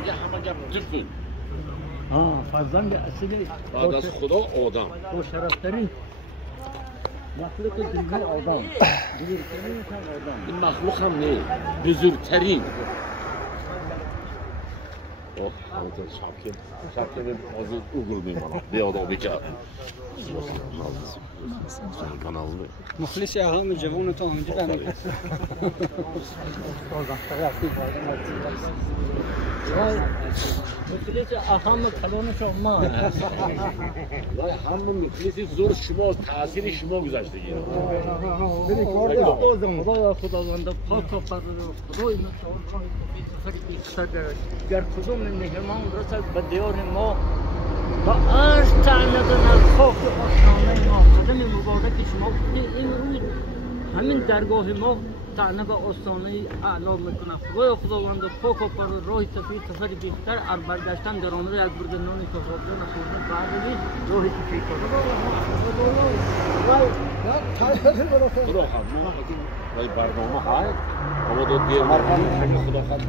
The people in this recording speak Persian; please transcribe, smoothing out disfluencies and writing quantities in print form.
همه گپ جفون. فرزند اصلی بعد از خدا آدم. با شرفترین مخلوق دنیا آدم. بزرگترین آدم. این مخلوق هم نه، بزرگترین. شبکه از اوگل میمانم. بیاد آبی کرد. مخلص اهم جوان تو همینجا دارم. مخلص اهم کلان شما. وای همون مخلصی زور شما تاثیر شما گذاشته گیر. خدا خداوند پاک و پرور خدای متعال گر کدوم مهمان رسد به دیار ما با عرش تعلقن از خاک آشنانه ما قدم مبارک شما این روز همین درگاه ما طعنه به آستانه اعلا میکنه خدای خداوند پاک و پرور راه سفید سفر بیشتر برگشتن در آمده یک برده نان کفافتن خوردن بعدی راه سفید خدا خواهد ما ولی برنامه های اما دو دیر مرحله خدا خواهد